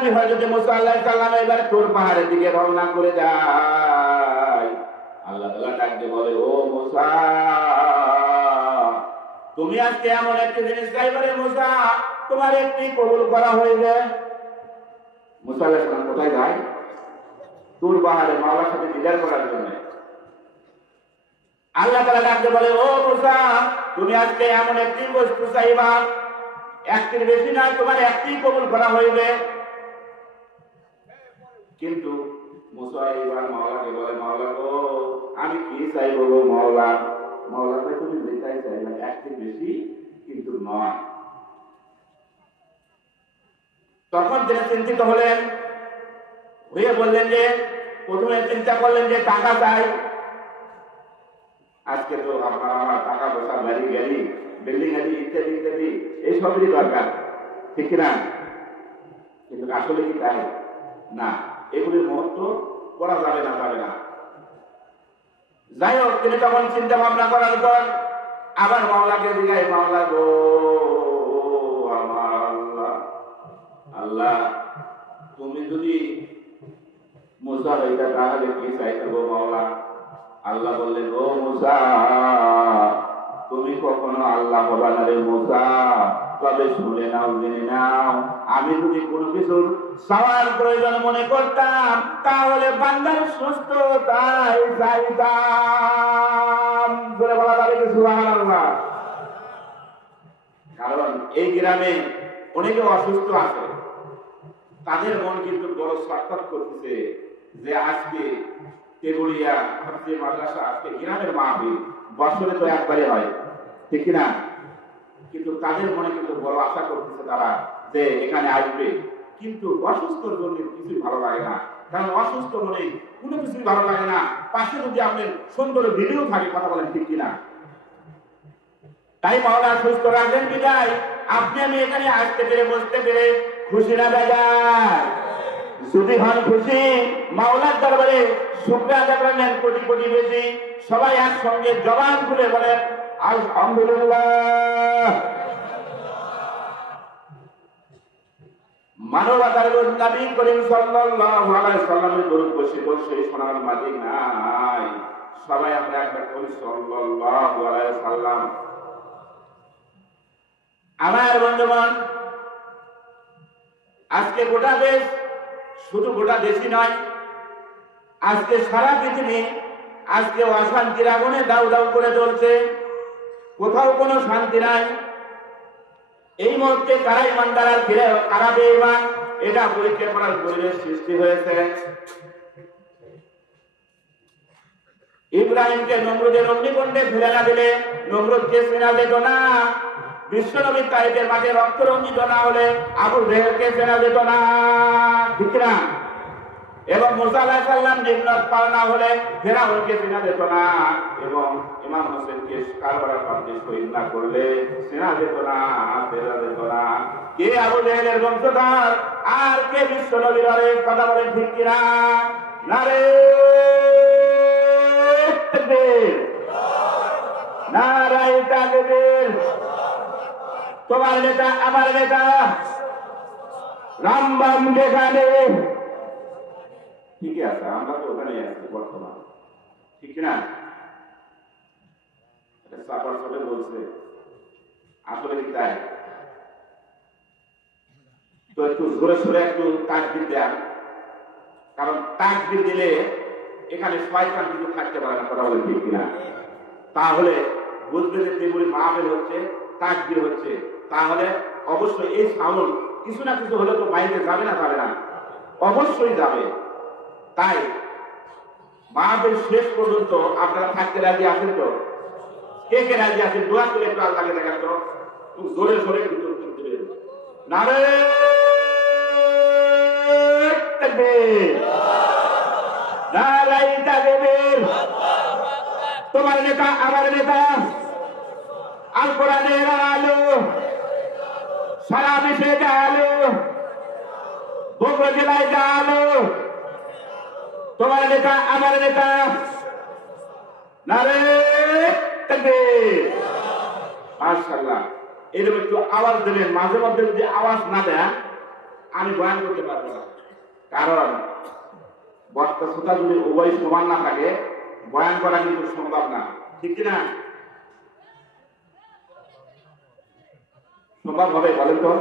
যদি যদি মুসা আল্লাহ সাল্লাম এবার তোর পাহাড়ের দিকে রওনা করে যায় আল্লাহ তাআলা ডাক দিয়ে বলে, ও মুসা, তুমি আজকে এমন একটি জিনিস গাইবারে মুসা, তোমার একটি কবুল করা হইবে মুসা আল্লাহ সাল্লাম কোথায় যায়? তুর পাহাড়ে মাওলার সাথে দিদার করার জন্য। আল্লাহ তাআলা ডাকতে বলে, ও মুসা, তুমি আজকে এমন একটি বস্তু চাইবা, একটির বেশি নয়, তোমার একটি কবুল করা হইবে কিন্তু মুসা এবার মাওলাকে বলে? মাওলা গো আমি কি চাই গো মাওলা মাওলা কয়, তুমি যেটাই চাইবে একটির বেশি কিন্তু নয়। তখন তিনি চিন্তিত হলেন হয়ে বললেন যে প্রথমে চিন্তা করলেন যে টাকা চাই। আজকে তো আপনার আমার টাকা পয়সা গাড়ি গাড়ি বিল্ডিং গাড়ি ইত্যাদি ইত্যাদি এই সবই দরকার। ঠিক না কিন্তু আসলে কি তাই? না। এগুলির মহত্ব করা যাবে না যাবে না। যাই হোক, তিনি তখন চিন্তা ভাবনা করার পর আবার মাওলাকে জিগাই মাওলা গো, আমার আল্লাহ আল্লাহ, তুমি যদি মুসা হইতা তাহলে কি চাইতে গো মাওলা? আল্লাহ বললেন, ও মুসা, তুমি কখনো আল্লাহ হবা না রে মুসা, তবে শুনে নাও, জেনে নাও। আমি যদি কোনো কিছুর সবার প্রয়োজন মনে করতাম, তাহলে বান্দার সুস্থ তাই চাইতাম। বলে বলা যাবে কি, সুবহানাল্লাহ? কারণ এই গ্রামে অনেকে অসুস্থ আছে। তাদের মন কিন্তু বড় সাক্ষাৎ করতেছে যে আজকে তেগুড়িয়া হাফিজে মাদ্রাসা, আজকে গ্রামের মাহফিল, বছরে তো একবারে হয়, ঠিক না কিন্তু তাদের মনে কিন্তু বড় আশা করতেছে তারা যে এখানে আসবে। কিন্তু অসুস্থ জন্য কিছুই ভালো লাগে না। কারণ অসুস্থ মনে কোনো কিছুই ভালো লাগে না। পাশে যদি আপনার সুন্দর ভিডিও থাকে, কথা বলেন ঠিক কিনা? তাই মাওলা, সুস্থ রাখবেন বিদায়। আপনি আমি এখানে আসতে পেরে, বসতে পেরে খুশি না বেজার যদি হন খুশি, মাওলার দরবারে শুক্র আদা করলেন কোটি কোটি বেশি। সবাই একসঙ্গে জবান খুলে বলেন, আলহামদুলিল্লাহ। মানবতার নবী করিম সাল্লাল্লাহু আলাইহি সাল্লামের দরুদ বসে বসে সোনার নাই। সবাই আমরা একবার করি সাল্লাল্লাহু আলাইহি সাল্লাম। আমার বন্ধুগণ, আজকে গোটা দেশ শুধু গোটা দেশই নয়, আজকে সারা পৃথিবী আজকে অশান্তির আগুনে দাউ দাউ করে চলছে কোথাও কোনো শান্তি নাই। এই মুহূর্তে কারা ইমানদার আর ফিরে কারা বেঈমান? এটা পরীক্ষা করার পরিবেশ সৃষ্টি হয়েছে। ইব্রাহিমকে নমরুদের অগ্নিকুণ্ডে ফিরে না দিলে নমরুদকে সেনা যেত না। বিশ্বনবী তারিখের মাঠে রক্ত রঞ্জিত না হলে আবু রেহকে সেনা যেত না। ঠিক না এবং মুসা আলাহ সাল্লাম নিম্নত পার না হলে ফেরাউনকে সেনা যেত না। এবং ইমাম হোসেনকে কারবালার পান্তে শহীদ না করলে সেনা যেত না, ফেরা যেত না। কে আবু জেহেলের বংশধর? আর কে বিশ্ব নবীর কথা বলেন ঠিক কিনা? না রে তাকবীর। নারায় তাকবীর। তোমার নেতা, আমার নেতা। রামবাম যেখানে ঠিকই আছে, আমরা তো ওখানে আছি বর্তমান। ঠিক না সাপার সবে বলছে, আসলে কি তাই? তো একটু একটু তাকবির দেন, কারণ তাকবির দিলে এখানে শয়তান কিন্তু থাকতে পারে না, কথা বলে ঠিক কিনা? তাহলে বুঝবে যে তেমনি মাহফিল হচ্ছে, তাকবির হচ্ছে, তাহলে অবশ্যই এই সাউন্ড কিছু না কিছু হলে তো বাইরে যাবে না যাবে না। অবশ্যই যাবে। তাই মাহফিল শেষ পর্যন্ত আপনারা থাকতে রাজি আছেন তো? কে কে রাজি আছেন? দোয়া করে একটু আল্লাহকে দেখান তো। খুব জোরে জোরে দেবেন নারে তোমার নেতা, আমার নেতা। আল কোরআনের আলো। সারা দেশে আলো। বগুড়া জেলায় আলো। তোমার নেতা, আমার নেতা। আওয়াজ মাঝে মধ্যে যদি আওয়াজ না আমি করতে পারব না। কারণ যদি উভয় না করা সম্ভব না। ঠিক সম্ভব হবে বলেন তো?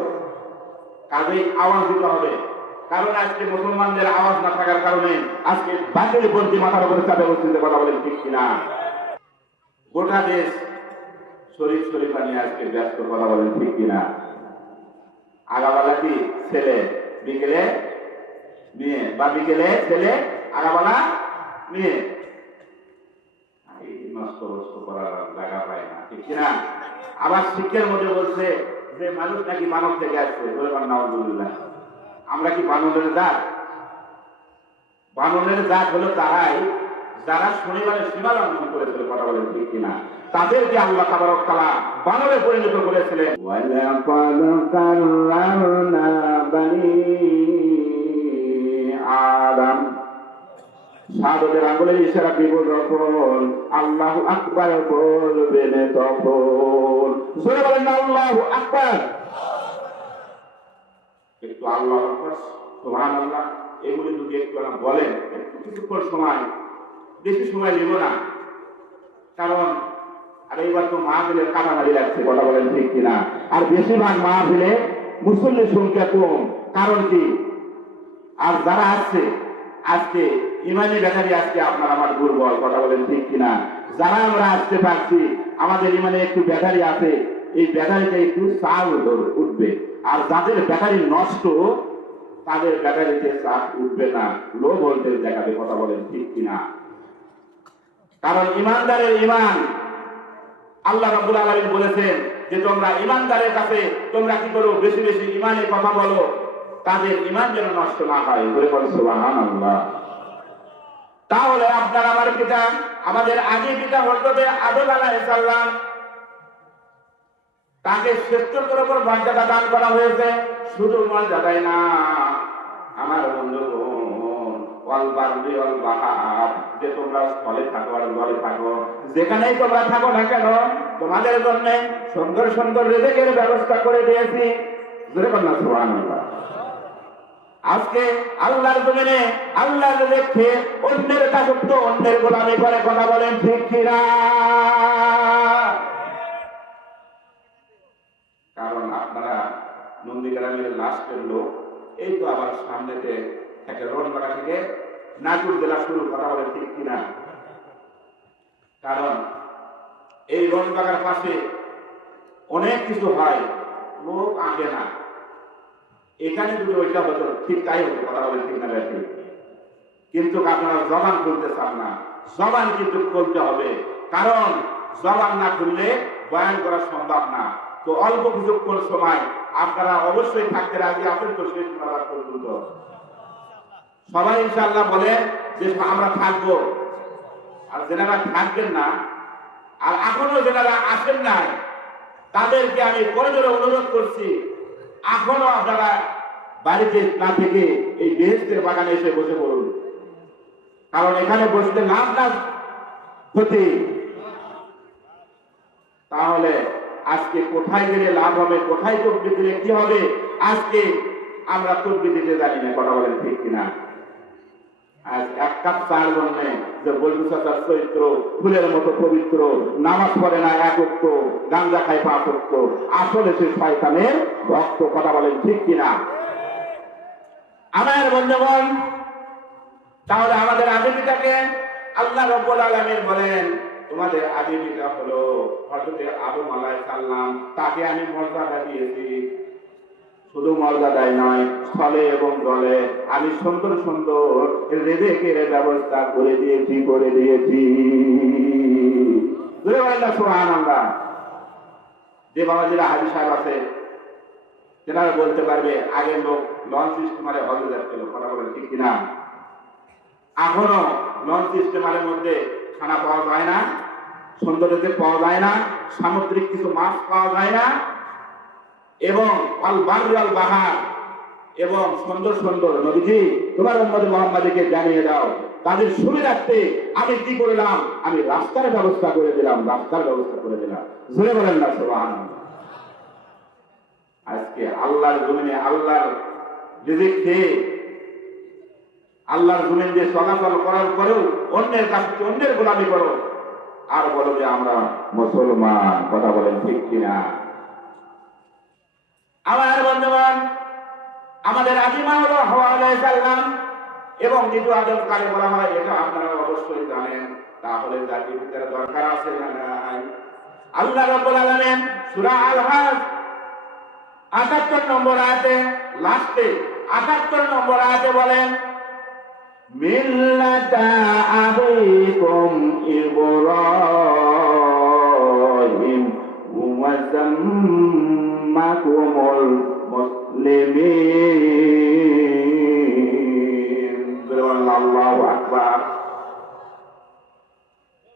কাজেই আওয়াজ দিতে হবে। কারণ আজকে মুসলমানদের আওয়াজ না থাকার কারণে আজকে বাতিল পন্থী মাথার উপরে চাপে অবস্থিত কথা বলেন ঠিক কিনা? গোটা দেশ শরীফ শরীফা নিয়ে আজকে ব্যস্ত কথা বলেন ঠিক কিনা? আগাবেলা কি ছেলে বিকেলে মেয়ে, বা বিকেলে ছেলে, আগাবেলা মেয়ে। পায় না আবার শিক্ষার মধ্যে বলছে যে মানুষ নাকি মানব থেকে আসছে বলে নাউজুবিল্লাহ। আমরা কি বানরের জাত? বানরের জাত হলো তারাই, যারা শনিবারের সীমা লঙ্ঘন করেছিল, কথা বলেন ঠিক কিনা। তাদেরকে আল্লাহ তাবারক তাআলা বানরে পরিণত করেছিলেন। আদম সাধকের আঙ্গুলের ইশারা দিব যখন আল্লাহ আকবার বলবেন তখন। জোরে বলেন আল্লাহ আকবার। একটু আল্লাহ সুবহান আল্লাহ এগুলি যদি একটু বলেন, একটু কিছুক্ষণ সময় বেশি সময় নেব না। কারণ, আর এইবার তো মাহফিলের কাটাকাটি লাগছে, কথা বলেন ঠিক কিনা। আর বেশিরভাগ মাহফিলে মুসল্লির সংখ্যা কম। কারণ কি? আর যারা আসছে আজকে ইমানি ব্যাটারি আজকে আপনার আমার দুর্বল, কথা বলেন ঠিক কিনা। যারা আমরা আসতে পারছি, আমাদের ইমানে একটু ব্যাটারি আছে, এই ব্যাটারিটা একটু চার্জ উঠবে। আর যাদের ব্যাটারি নষ্ট, তাদের ব্যাটারিতে চাপ উঠবে না। লো ভোল্টেজ দেখাবে, কথা বলেন ঠিক কিনা? কারণ ইমানদারের ইমান, আল্লাহ রাব্বুল আলামিন বলেছেন যে তোমরা ইমানদারের কাছে তোমরা কি করো? বেশি বেশি ইমানের কথা বলো। তাদের ইমান যেন নষ্ট না হয়। বলে বলে, সুবহানাল্লাহ। তাহলে আপনার আমার পিতা, আমাদের আগে পিতা হজরতে আদম সালাম তাকে শ্রেষ্ঠত্বের উপর মর্যাদা দান করা হয়েছে। শুধু মর্যাদাই না, আমার বারদি যে তোমরা স্থলে থাকো আর জলে থাকো, যেখানেই তোমরা থাকো না কেন, তোমাদের জন্য সুন্দর সুন্দর রেজেকের ব্যবস্থা করে দিয়েছি। আজকে আল্লাহর জমিনে, আল্লাহর দেখে অন্যের দাসত্ব অন্যের গোলামি করে কথা বলেন ঠিক কিনা? নন্দীগ্রামের লাস্টের লোক এই তো আবার সামনেতে থেকে রনবাগা থেকে নাটুর জেলা শুরু, কথা বলে ঠিক কিনা? কারণ এই রনবাগার পাশে অনেক কিছু হয়, লোক আঁকে না। এখানে যদি ওইটা হতো, ঠিক তাই হতো, কথা বলে ঠিক না কিন্তু আপনারা জবান খুলতে চান না। জবান কিন্তু খুলতে হবে। কারণ জবান না খুললে বয়ান করা সম্ভব না। তো অল্প কিছুক্ষণ সময় আপনারা অবশ্যই থাকতে রাজি আছেন তো শেষ করার পর্যন্ত। সবাই ইনশাল্লাহ বলে যে আমরা থাকব। আর যেনারা থাকবেন না, আর এখনও যেনারা আসেন নাই, তাদেরকে আমি করে অনুরোধ করছি, এখনও আপনারা বাড়িতে না থেকে এই বেহেস্তের বাগানে এসে বসে পড়ুন। কারণ এখানে বসতে লাভ না ক্ষতি। তাহলে আজকে কোথায় গেলে লাভ হবে, কোথায় তকবি দিলে কি হবে, আজকে আমরা তকবি দিতে জানি না, কথা বলেন ঠিক কিনা? আজ এক কাপ চার জন্যে যে সাচার চরিত্র, ফুলের মতো পবিত্র, নামাজ পড়ে না একত্র গাঞ্জা খায় পাঁচত্ব আসলে সে শয়তানের ভক্ত, কথা বলেন ঠিক কিনা? আমার বন্ধুগণ, তাহলে আমাদের আদিপিতাকে আল্লাহ রব্বুল আলামিন বলেন তোমাদের আদিপিতা হলো হযরতে আদম আলাইহিস সালাম। তাকে আমি মর্যাদা দিয়েছি। শুধু মর্যাদায় নয়, স্থলে এবং জলে আমি সুন্দর সুন্দর রেজেকের ব্যবস্থা করে দিয়েছি করে দিয়েছি। যে বাবাজিরা হাজি সাহেব আছে, তেনারা বলতে পারবে, আগে লোক লঞ্চ সিস্টেমারে হজে যাচ্ছিল কথা বলে ঠিক কিনা? এখনও লঞ্চ সিস্টেমারের মধ্যে খানা পাওয়া যায় না সৌন্দর্যতে পাওয়া যায় না, সামুদ্রিক কিছু মাছ পাওয়া যায় না, এবং আল আল বাহার, এবং সুন্দর সুন্দর নদীজি তোমার মোহাম্মদ মোহাম্মদকে জানিয়ে দাও, তাদের সুবিধার্থে আমি কি করলাম? আমি রাস্তার ব্যবস্থা করে দিলাম, রাস্তার ব্যবস্থা করে দিলাম। জোরে বলেন না সোহান আজকে আল্লাহর জমিনে আল্লাহর রিজিক খেয়ে আল্লাহর জমিন দিয়ে চলাচল করার পরেও অন্যের কাছ অন্যের গোলামি করো। আর বলো যে আমরা মুসলমান, কথা বলেন ঠিক কিনা? আমার বন্ধুগণ, আমাদের আদিমা হলো হওয়া এবং দ্বিতীয় আদম কালে বলা হয়, এটা আপনারা অবশ্যই জানেন, তাহলে জাতির ভিতরে দরকার আছে না নাই? আল্লাহ রাব্বুল আলামিন সূরা আল হাজ 78 নম্বর আয়াতে, লাস্টে 78 নম্বর আয়াতে বলেন আবিকুম ইব্রাহিম ওয়া সাম্মাকুমুল মুসলিমিন। আল্লাহু আকবার।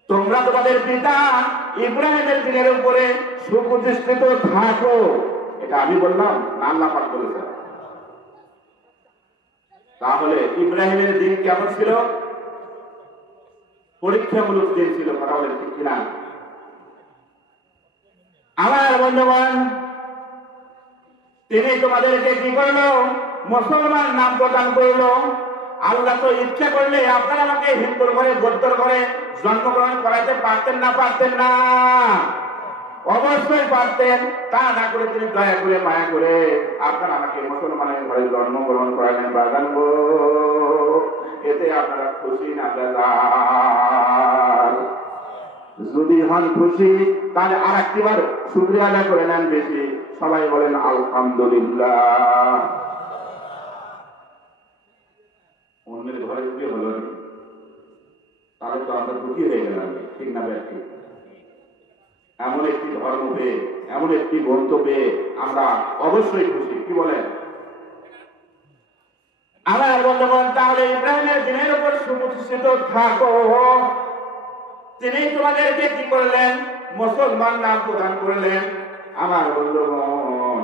তোমরা তোমাদের পিতা ইব্রাহিমের দিনের উপরে সুপ্রতিষ্ঠিত থাকো। এটা আমি বললাম আল্লাহ পাক বলেছেন। তাহলে ইব্রাহিমের দিন কেমন ছিল? পরীক্ষামূলক দিন ছিল, কথা ঠিক কিনা? আমার বন্ধুগণ, তিনি তোমাদেরকে কি করল? মুসলমান নাম প্রদান করল। আল্লাহ তো ইচ্ছা করলে আপনারা আমাকে হিন্দুর ঘরে, বৌদ্ধর ঘরে জন্মগ্রহণ করাইতে পারতেন না পারতেন না। অবশ্যই পারতেন। তা না করে তিনি দয়া করে, মায়া করে আপনারা আমাকে মুসলমানের ঘরে জন্মগ্রহণ করালেন বাগান এতে আপনারা খুশি না যদি হন খুশি, তাহলে আর একটিবার শুক্রিয়া আদায় করে নেন বেশি। সবাই বলেন, আলহামদুলিল্লাহ। অন্যের ঘরে হলো তাহলে তো আমরা দুঃখী হয়ে গেলাম। ঠিক না, ব্যক্তি? এমন একটি ধর্ম পেয়ে এমন একটি গ্রন্থ পেয়ে আমরা অবশ্যই খুশি। কি বলেন? আমার বন্ধুগণ, তাহলে ইব্রাহিমের দিনের উপর সুপ্রতিষ্ঠিত থাকো। তিনি তোমাদেরকে কি করলেন? মুসলমান নাম প্রদান করলেন। আমার বন্ধুগণ,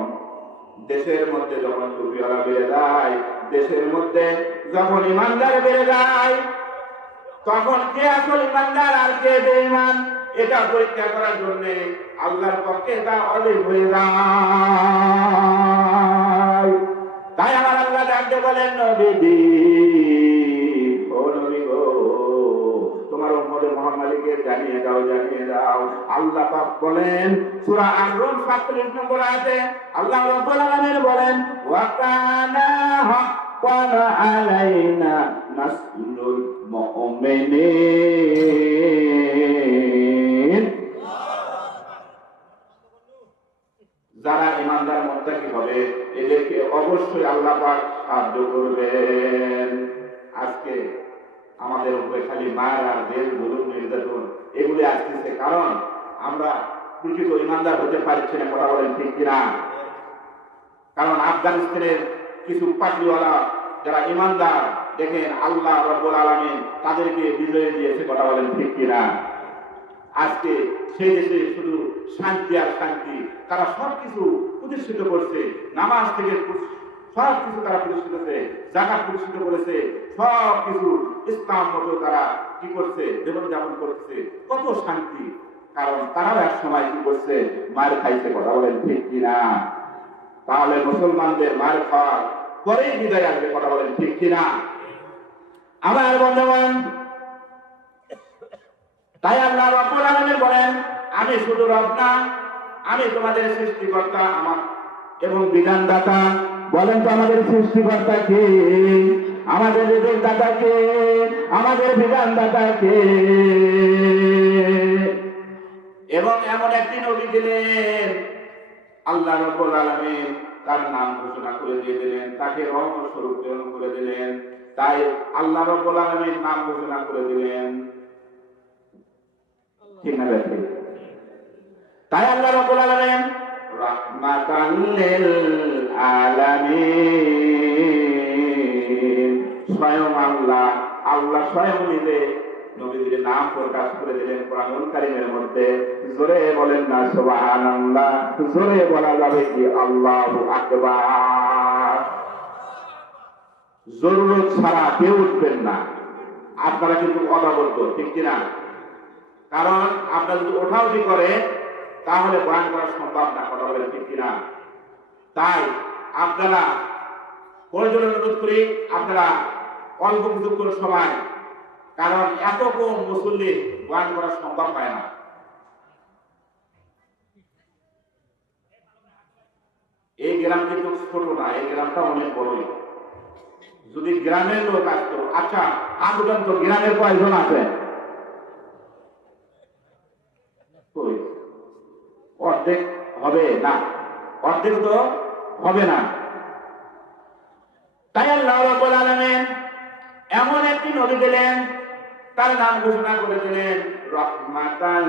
দেশের মধ্যে যখন টুপিওয়ালা বেড়ে যায়, দেশের মধ্যে যখন ইমানদার বেড়ে যায়, তখন কে আসল ইমানদার আর কে বেঈমান? এটা পরীক্ষা করার জন্য আল্লাহর পক্ষে এটা অলিভ হয়ে যায়। তাই আমার আল্লাহ ডাকতে বলেন গো, তোমার জানিয়ে দাও জানিয়ে দাও। আল্লাহ পাক বলেন, সূরা আর-রুম 47 নম্বর আয়াতে আল্লাহ বলেন যারা ইমানদার মুত্তাকি হবে, এদেরকে অবশ্যই আল্লাহ পাক সাহায্য করবেন। আজকে আমাদের উপরে খালি মায়েরা দেশ ধরুন নির্যাতন, এগুলি আসতেছে কারণ আমরা প্রকৃত ইমানদার হতে পারছি না, কথা বলেন ঠিক কিনা? কারণ আফগানিস্তানের কিছু পার্টিওয়ালা যারা ইমানদার, দেখেন আল্লাহ রব্বুল আলমিন তাদেরকে বিজয় দিয়েছে, কথা বলেন ঠিক কিনা? আজকে সেই দেশে শুধু শান্তি আর শান্তি, তারা সব কিছু প্রতিষ্ঠিত করছে। নামাজ থেকে সব কিছু তারা প্রতিষ্ঠিত জাকাত প্রতিষ্ঠিত করেছে সব কিছু ইসলাম মতো তারা কি করছে জীবন যাপন করছে। কত শান্তি। কারণ তারাও এক সময় কি করছে, মার খাইছে কথা বলেন ঠিক কিনা? তাহলে মুসলমানদের মার খাওয়ার পরেই বিদায় আসবে কথা বলেন ঠিক কিনা? আমার বন্ধুগণ তাই আল্লাহ রব্বুল আলামিন বলেন, আমি শুধু রব না, আমি তোমাদের সৃষ্টিকর্তা আমার এবং বিধানদাতা। বলেন তো আমাদের সৃষ্টিকর্তা কে? আমাদের দাতা কে? আমাদের বিধানদাতা কে? এবং এমন একটি নবী দিলেন, আল্লাহ রব্বুল আলামিন তার নাম ঘোষণা করে দিয়ে দিলেন, তাকে রহমত স্বরূপ করে দিলেন, তাই আল্লাহ রব্বুল আলামিন নাম ঘোষণা করে দিলেন ব্যাপারে তাই আল্লাহ রাব্বুল আলামিন রাহমাতাল লিল আলামিন স্বয়ং আল্লাহ আল্লাহ স্বয়ং নিজে নাম প্রকাশ করে দিলেন কোরআনুল কারীমের মধ্যে। জোরে বলেন না, সুবহানাল্লাহ, জোরে বলা যাবে কি আল্লাহু আকবার। জরুরত ছাড়া কেউ উঠবেন না। আপনারা কিন্তু অনাবদ্ধ, ঠিক কিনা? কারণ আপনারা যদি ওঠাউঠি করে, তাহলে বয়ান করা সম্ভব না, কথা বলে ঠিক কিনা? তাই আপনারা প্রয়োজন অনুরোধ করি, আপনারা অল্প কিছু করে সময়, কারণ এত কম মুসল্লি বয়ান করা সম্ভব হয় না। এই গ্রাম কিন্তু ছোট না, এই গ্রামটা অনেক বড়। যদি গ্রামের লোক আসতো আচ্ছা আন্দোলন তো গ্রামের কয়জন আছে? অর্ধেক হবে না। অর্ধেক তো হবে না। তাই আল্লাহ রাব্বুল এমন একটি নদী দিলেন, তার নাম ঘোষণা করে দিলেন রহমাতাল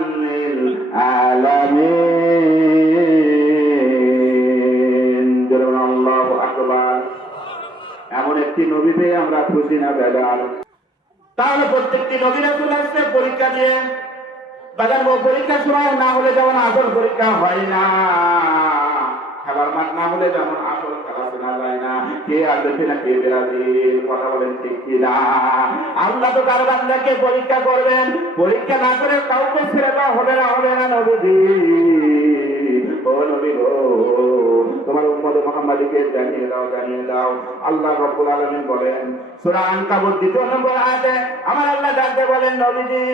এমন একটি নবীতে আমরা খুশি না বেলাল তাহলে প্রত্যেকটি নবী রাসূল আসছে পরীক্ষা দিয়ে। বাজার পরীক্ষার সময় না হলে যেমন আসল পরীক্ষা হয় না। খেলার মাঠ না হলে যেমন আসল খেলা শোনা যায় না। কে আসবে না কে বেরাবে কথা বলেন ঠিক কিনা? আল্লাহ তো কারও বান্দাকে পরীক্ষা করবেন। পরীক্ষা না করে কাউকে ছেড়ে হবে না হবে না নবীজি। ও নবী গো, তোমার উম্মত মুহাম্মাদীকে জানিয়ে দাও জানিয়ে দাও। আল্লাহ রাব্বুল আলামিন বলেন, সূরা আনকাবুত দ্বিতীয় নম্বর আয়াতে আমার আল্লাহ ডাকতে বলেন, নবীজি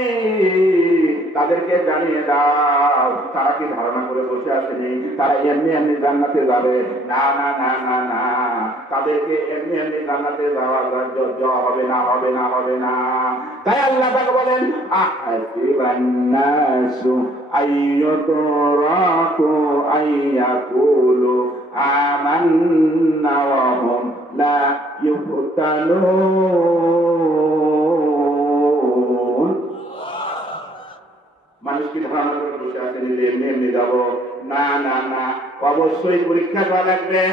তাদেরকে জানিয়ে দাও। তারা কি ধারণা করে বসে আসেনি তারা এমনি এমনি জান্নাতে যাবে। না না না না না। তাদেরকে এমনি এমনি জান্নাতে যাওয়া যাওয়া হবে না হবে না হবে না। তাই আল্লাহ পাক বলেন আহাসিবান নাসু আইয়ুতরাকু আইয়াকুলু আমান্না ওয়া লা ইফতানুন মানুষ কি ধারণা করে বসে আছে নিজে এমনি এমনি যাব। না না না, অবশ্যই পরীক্ষা দেওয়া লাগবে।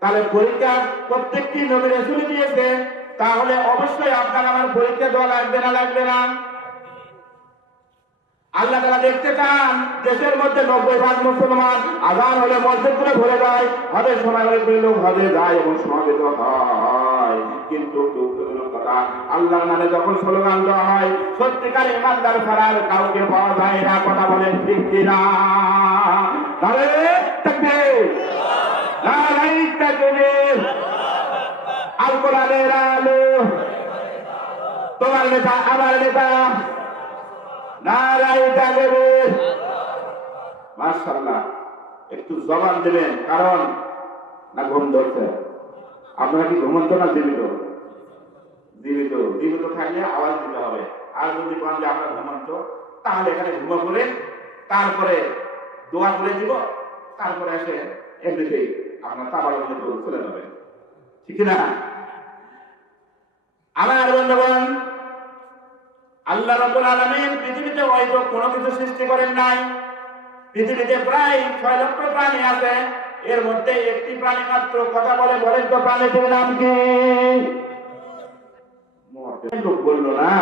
তাহলে পরীক্ষা প্রত্যেকটি নবীর শুরু দিয়েছে। তাহলে অবশ্যই আপনার আমার পরীক্ষা দেওয়া লাগবে না লাগবে না? আল্লাহ তারা দেখতে চান, দেশের মধ্যে নব্বই ভাগ মুসলমান আজান হলে মসজিদ করে ভরে যায় হজের সময় হলে লোক হজে যায় এবং সমাবেত হয়। কিন্তু আল্লাহর নামে যখন স্লোগান দেওয়া হয়, সত্যিকার ইমানদার ছাড়ার কাউকে পাওয়া যায় না, কথা বলেন ঠিক কিনা? তাহলে তাকবীর। আল কোরআনের আলো। তোমার নেতা, আমার নেতা। নারাই তাকবীর। মাশাআল্লাহ, একটু জবান দেবেন, কারণ না ঘুম ধরছে। আপনারা কি ঘুমন্ত না জীবিত? জীবিত জীবিত থাকলে আওয়াজ দিতে হবে। আর যদি পান যে আমরা ঘুমন্ত, তাহলে এখানে ঘুমা করে তারপরে দোয়া করে দিব, তারপরে এসে এমনিতেই আপনার তাবার চলে যাবে। ঠিক না আমার বন্ধুগণ, আল্লাহ রাব্বুল আলামিন পৃথিবীতে হয়তো কোনো কিছু সৃষ্টি করেন নাই। পৃথিবীতে প্রায় ছয় লক্ষ প্রাণী আছে। এর মধ্যে একটি প্রাণী মাত্র কথা বলে বলেন তো প্রাণীটির নাম কি? লোক বলল, না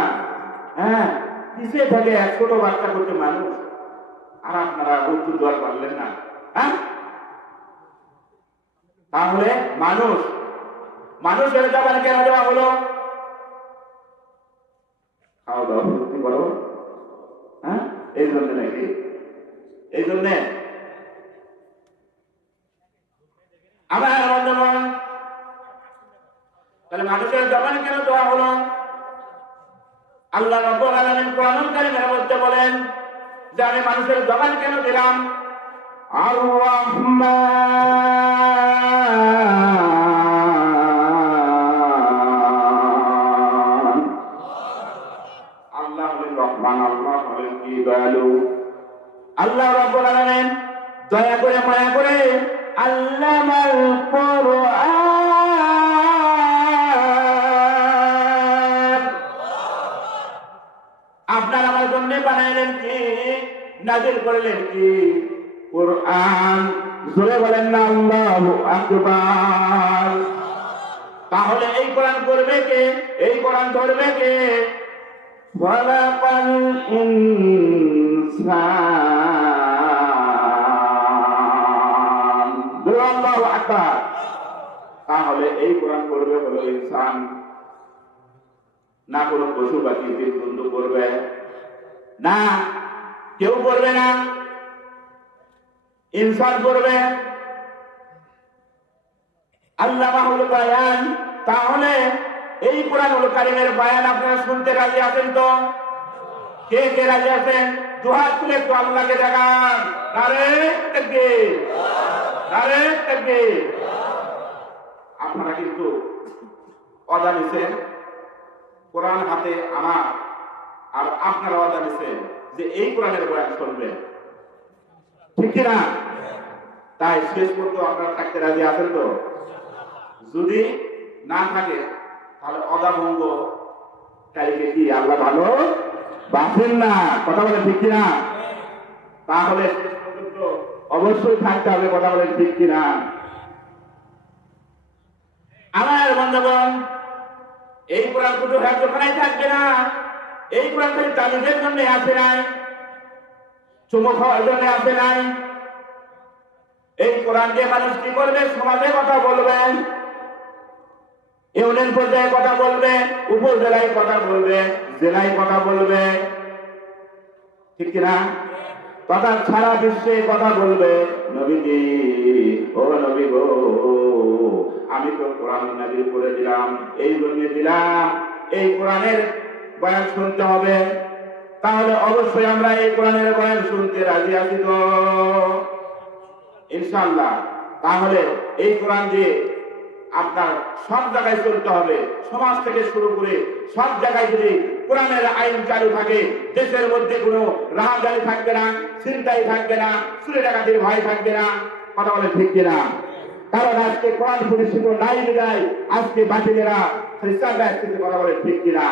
হ্যাঁ কিসে থাকে? এক ছোট বাচ্চা করতে মানুষ। আর আপনারা উত্তর দেওয়ার পারলেন না হ্যাঁ? তাহলে মানুষ, মানুষের জবান কেন দেওয়া হলো? খাওয়া দাওয়া ভর্তি করো হ্যাঁ? এই জন্য নাকি? এই জন্যে? আমার তাহলে মানুষের জবান কেন দেওয়া হলো? আল্লাহ রব্বুল আলামিন কোরআন কারীমের মধ্যে বলেন যে আমি মানুষের জবান কেন দিলাম? আর রহমান আল্লাহ হলেন রহমান, আল্লাহ আল্লাহ রাব্বুল আলামিন দয়া করে, মায়া করে আল্লামাল কোরআন এলেন কি? নাজিল করলেন কি? কোরআন। জোরে বলেন না আকবার। তাহলে এই কোরআন করবে কে? এই কোরআন ধরবে কে? তাহলে এই কোরআন করবে হলো ইনসান। না কোনো পশু পাখি বন্ধু করবে। না, কেউ করবে না। ইনসান করবে। আল্লাহ মাহুল বায়ান তাহলে এই কোরআনুল কারিমের বায়ান আপনারা শুনতে রাজি আছেন তো? কে কে রাজি আছেন? দুহাত তুলে একটু আল্লাহকে দেখান। নারে তাকবীর। নারে তাকবীর। আপনারা কিন্তু অদা নিছেন কোরআন হাতে আমার আর আপনারা অদা নিছেন যে এই কোরআনের বয়ান শুনবেন ঠিক কিনা? তাই শেষ পর্যন্ত আপনারা থাকতে রাজি আছেন তো? যদি না থাকে, তাহলে অদাভঙ্গ কালকে কি আল্লাহ ভালো? বাঁচেন না। কথা বলে ঠিক কিনা? তাহলে অবশ্যই থাকতে হবে, কথা বলে ঠিক কিনা? আমার বন্ধুগণ, এই কোরআন শুধু হ্যাঁ থাকবে না এই কোরআন তালিমের জন্য আসে নাই চুমুক হওয়ার জন্য আসে নাই। এই কোরআন দিয়ে মানুষ কি করবে সমাজে কথা বলবেন ইউনিয়ন পর্যায়ে কথা বলবে, উপজেলায় কথা বলবে, জেলায় কথা বলবে। ঠিক কিনা? তথা সারা বিশ্বে কথা বলবে। নবীজি ও নবী গো, আমি তো কোরআন নাজিল করে দিলাম, এই জন্য দিলাম। এই কোরআনের বয়ান শুনতে হবে। তাহলে অবশ্যই আমরা এই কোরআনের বয়ান শুনতে রাজি আছি তো? ইনশাআল্লাহ। তাহলে এই কোরআন দিয়ে আপনার সব জায়গায় চলতে হবে, সমাজ থেকে শুরু করে সব জায়গায় যদি কোরআনের আইন চালু থাকে, দেশের মধ্যে কোনো রাহাজানি থাকবে না চিন্তাই থাকবে না, চুরি ডাকাতির ভয় থাকবে না, কথা বলে ঠিক কিনা? কারণ আজকে কোরআন পরিস্থিতি নাই বিদায় আজকে বাতিলেরা খ্রিস্টানরা কথা বলে ঠিক কিনা?